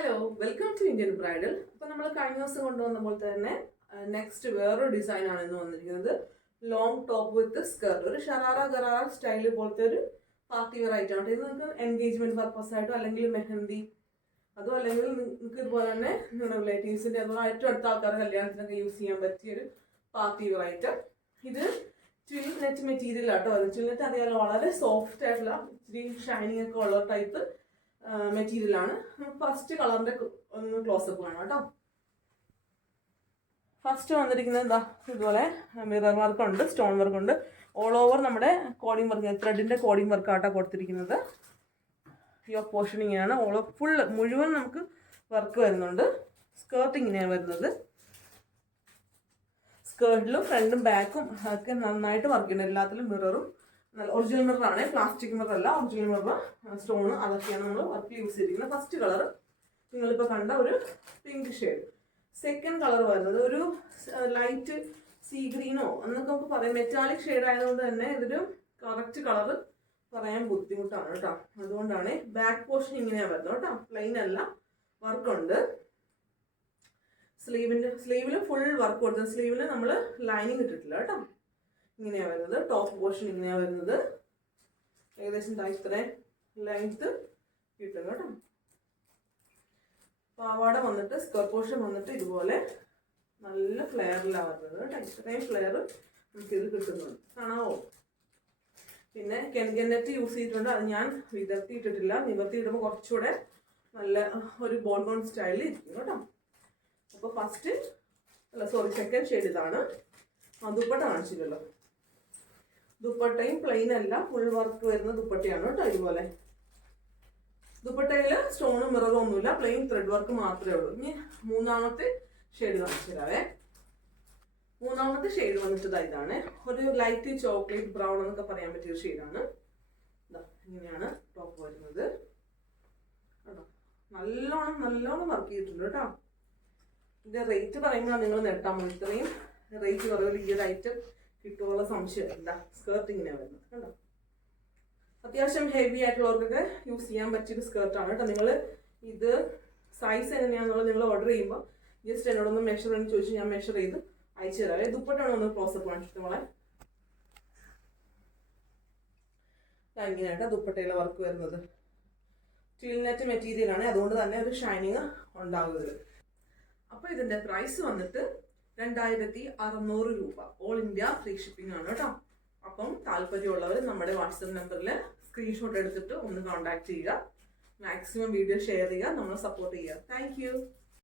Hello welcome to Indian bridal. അപ്പോൾ നമ്മൾ കഴിഞ്ഞ ദിവസം കൊണ്ടുവന്നപ്പോൾ തന്നെ നെക്സ്റ്റ് വേറൊരു ഡിസൈനാണ് ഇന്ന് വന്നിരിക്കുന്നത്. ലോങ് ടോപ്പ് വിത്ത് സ്കർട്ട്, ഒരു ഷറാറ ഗറാറ സ്റ്റൈല് പോലത്തെ ഒരു പാർട്ടി വെയർ ആയിട്ടാണ്. ഇത് നിങ്ങൾക്ക് എൻഗേജ്മെന്റ് പർപ്പസ് ആയിട്ടോ അല്ലെങ്കിൽ മെഹന്തി അതോ അല്ലെങ്കിൽ നിങ്ങൾക്ക് ഇതുപോലെ തന്നെ നിങ്ങളുടെ റിലേറ്റീവ്സിൻ്റെ അതുപോലെ ഏറ്റവും അടുത്ത ആൾക്കാരുടെ കല്യാണത്തിനൊക്കെ യൂസ് ചെയ്യാൻ പറ്റിയൊരു പാർട്ടി വെയർ ആയിട്ട്. ഇത് ട്വിൽ നെറ്റ് മെറ്റീരിയൽ ആട്ടോ. ട്വിൽ നെറ്റ് അറിയാലോ, വളരെ സോഫ്റ്റ് ആയിട്ടുള്ള ഇച്ചിരി ഷൈനിങ് ഒക്കെ ഉള്ള ടൈപ്പ് മെറ്റീരിയലാണ്. ഫസ്റ്റ് കളറിന്റെ ഒന്ന് ക്ലോസപ്പ് വേണം കേട്ടോ. ഫസ്റ്റ് വന്നിരിക്കുന്നത് എന്താ, ഇതുപോലെ മിറർ വർക്ക് ഉണ്ട്, സ്റ്റോൺ വർക്ക് ഉണ്ട്, ഓൾ ഓവർ നമ്മുടെ കോഡിങ് വർക്ക്, ത്രെഡിന്റെ കോഡിങ് വർക്ക് ആട്ടോ കൊടുത്തിരിക്കുന്നത്. യോ പോർഷനിങ് ആണ്, ഓൾ ഓവർ ഫുൾ മുഴുവൻ നമുക്ക് വർക്ക് വരുന്നുണ്ട്. സ്കേർട്ട് ഇങ്ങനെയാണ് വരുന്നത്. സ്കേർട്ടിലും ഫ്രണ്ടും ബാക്കും ഒക്കെ നന്നായിട്ട് വർക്ക് ചെയ്യുന്നുണ്ട്. എല്ലാത്തിലും മിററും നല്ല ഒറിജിനൽ മിററാണ്, പ്ലാസ്റ്റിക് മിറർ അല്ല, ഒറിജിനൽ മിറർ, സ്റ്റോണ് അതൊക്കെയാണ് നമ്മൾ വർക്കിൽ യൂസ് ചെയ്തിരിക്കുന്നത്. ഫസ്റ്റ് കളർ നിങ്ങളിപ്പോൾ കണ്ട ഒരു പിങ്ക് ഷെയ്ഡ്. സെക്കൻഡ് കളർ വരുന്നത് ഒരു ലൈറ്റ് സീ ഗ്രീനോ എന്നൊക്കെ നമുക്ക് പറയാം. മെറ്റാലിക് ഷെയ്ഡ് ആയതുകൊണ്ട് തന്നെ ഇതൊരു കറക്റ്റ് കളർ പറയാൻ ബുദ്ധിമുട്ടാണ് കേട്ടോ. അതുകൊണ്ടാണ് ബാക്ക് പോർഷൻ ഇങ്ങനെയാണ് വരുന്നത് കേട്ടോ. പ്ലെയിൻ അല്ല, വർക്കുണ്ട്. സ്ലീവിൽ ഫുൾ വർക്ക് കൊടുത്തത്. സ്ലീവിൽ നമ്മൾ ലൈനിങ് ഇട്ടിട്ടില്ല കേട്ടോ. ഇങ്ങനെയാണ് വരുന്നത്. ടോപ്പ് പോർഷൻ ഇങ്ങനെയാണ് വരുന്നത്. ഏകദേശം ഇത്രയും ലെങ്ത് കിട്ടും കേട്ടോ. പാവാട വന്നിട്ട് സ്കർട്ട് പോർഷൻ വന്നിട്ട് ഇതുപോലെ നല്ല ഫ്ലെയറിലാണ് വരുന്നത് കേട്ടോ. ഇത്രയും ഫ്ലെയർ നമുക്കിത് കിട്ടുന്നുണ്ട്, കാണാവോ. പിന്നെ കെൻകെനെറ്റ് യൂസ് ചെയ്തിട്ടുണ്ട്. അത് ഞാൻ വിതർത്തിയിട്ടിട്ടില്ല. നിവർത്തിയിടുമ്പോൾ കുറച്ചുകൂടെ നല്ല ഒരു ബോൾ ഗോൺ സ്റ്റൈലിൽ ഇരിക്കും കേട്ടോ. അപ്പോൾ സെക്കൻഡ് ഷെയ്ഡ് ഇതാണ്. ദുപ്പട്ട കാണിച്ചില്ലല്ലോ. ദുപ്പട്ടയും പ്ലെയിൻ അല്ല, ഫുൾ വർക്ക് വരുന്ന ദുപ്പട്ടയാണ് കേട്ടോ. ഇതുപോലെ ദുപ്പട്ടയിൽ സ്റ്റോണും മിററും ഒന്നുമില്ല, പ്ലെയിൻ ത്രെഡ് വർക്ക് മാത്രമേ ഉള്ളൂ. ഇനി മൂന്നാമത്തെ ഷെയ്ഡ് കാണിച്ചു തരാവേ. മൂന്നാമത്തെ ഷെയ്ഡ് വന്നിട്ട് ഇതാണ് ഒരു ലൈറ്റ് ചോക്ലേറ്റ് ബ്രൗൺ എന്നൊക്കെ പറയാൻ പറ്റിയ ഒരു ഷെയ്ഡാണ്. ഇങ്ങനെയാണ് ടോപ്പ് വരുന്നത് കേട്ടോ. നല്ലോണം വർക്ക് ചെയ്തിട്ടുണ്ട് കേട്ടോ. ഇതിന്റെ റേറ്റ് പറയുമ്പോൾ നിങ്ങൾ നേട്ടാൻ പോകും. ഇത്രയും റേറ്റ് കുറവില്ല ഈ ഒരു ഐറ്റം കിട്ടുമുള്ള സംശയമില്ല. സ്കേർട്ട് ഇങ്ങനെ വരുന്നത് കണ്ടോ. അത്യാവശ്യം ഹെവി ആയിട്ടുള്ളവർക്കൊക്കെ യൂസ് ചെയ്യാൻ പറ്റിയൊരു സ്കേർട്ടാണ് കേട്ടോ. നിങ്ങൾ ഇത് സൈസ് എങ്ങനെയാണെന്നുള്ളത് നിങ്ങൾ ഓർഡർ ചെയ്യുമ്പോൾ ജസ്റ്റ് എന്നോടൊന്ന് മെഷർമെന്റ് ചോദിച്ചു ഞാൻ മെഷർ ചെയ്ത് അയച്ചു തരാം. ദുപ്പട്ടാണ് ഒന്ന് ക്ലോസപ്പ് കാണിച്ചിട്ട് നമ്മളെ ഇങ്ങനെയാട്ടോ ദുപ്പട്ടയിലെ വർക്ക് വരുന്നത്. ട്വിൽ നെറ്റ് മെറ്റീരിയൽ ആണ്, അതുകൊണ്ട് തന്നെ ഒരു ഷൈനിങ് ഉണ്ടാവുന്നത്. അപ്പൊ ഇതിന്റെ പ്രൈസ് വന്നിട്ട് 2600 രൂപ. ഓൾ ഇന്ത്യ ഫ്രീ ഷിപ്പിംഗ് ആണ് കേട്ടോ. അപ്പം താല്പര്യമുള്ളവർ നമ്മുടെ വാട്സപ്പ് നമ്പറിൽ സ്ക്രീൻഷോട്ട് എടുത്തിട്ട് ഒന്ന് കോൺടാക്ട് ചെയ്യുക. മാക്സിമം വീഡിയോ ഷെയർ ചെയ്യുക, നമ്മളെ സപ്പോർട്ട് ചെയ്യുക. താങ്ക്